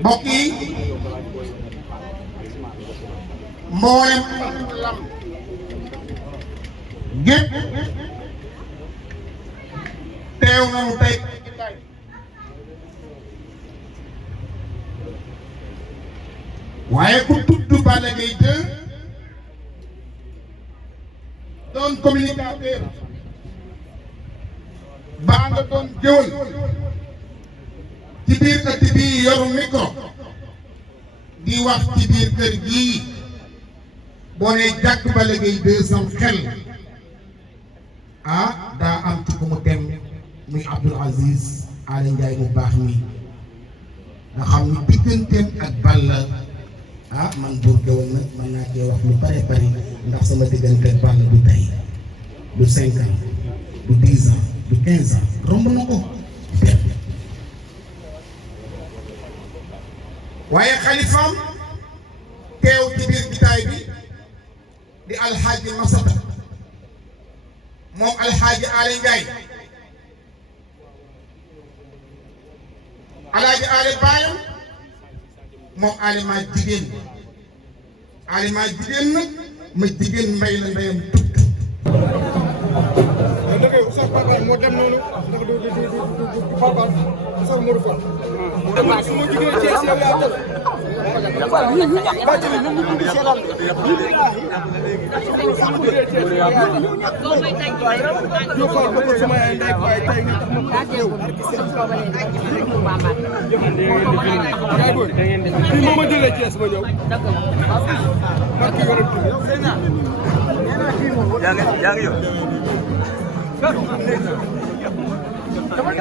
mbokk yi mboolem lam gépp teew nañu tey waaye ku tudd Balla Gaye 2 doon communicateur baa nga doon géwël ci biir ëtt bii yoru micro di wax ci biir kër gii boo nee jàkk Balla Gaye 2 sam xel ah daa am ci ku mu dem muy Abdoul Aziz Aly Ndiaye mu baax mi nga xam ni digganteem ak Balla ah man buur géwël nag mën naa cee wax lu bare bari ndax sama diggante ak Balla du tey du 5 ans du 10 ans du 15 ans romb na ko waaye xalifaam teew ci biir gitaay bi di alxaaji Masata moom alxaaji Aly Ndiaye alaaji Aly baayam moom Aly maa jigéen Aly maa jigéen nag ma jigéen mbay la ndeyam tukk sax papa moo dem noonu ndax du papa sax Modou Fall moo jigéen ci yow yaa tël bàcc li ñu di seetaan ñu xool ba sama yaay ndey baay tey nga tax ma ñëw yaay booy fii moo ma jëlee Thiès ma ñëw barki yonent yaa ngi yow Thank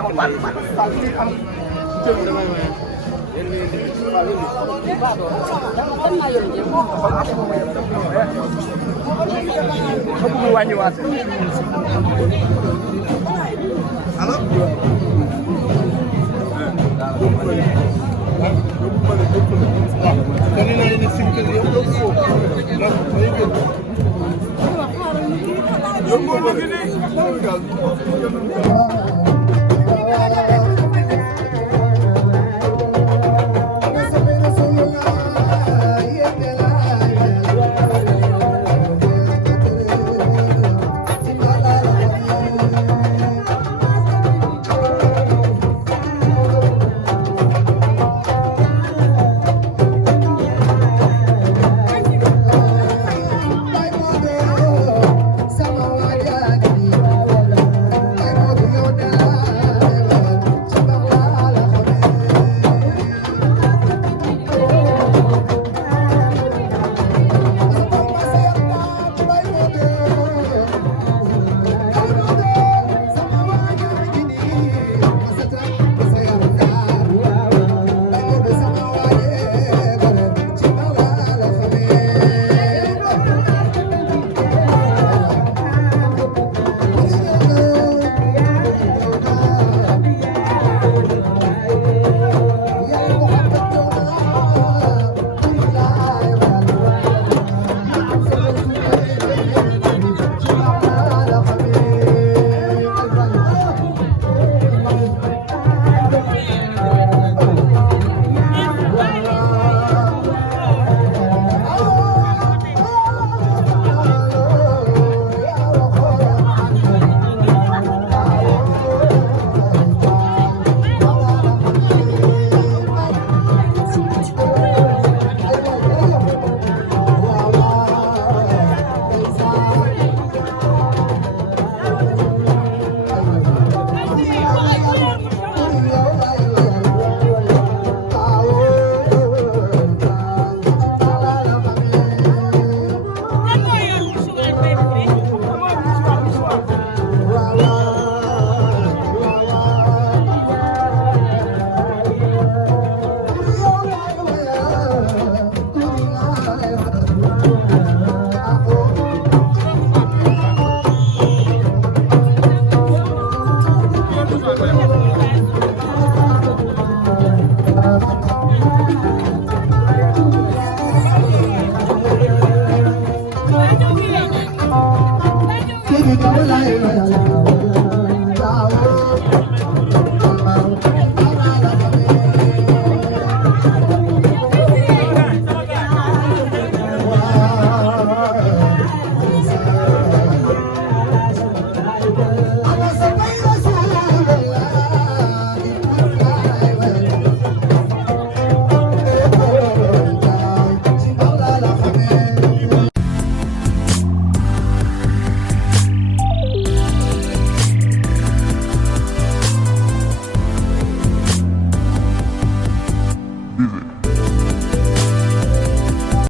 you.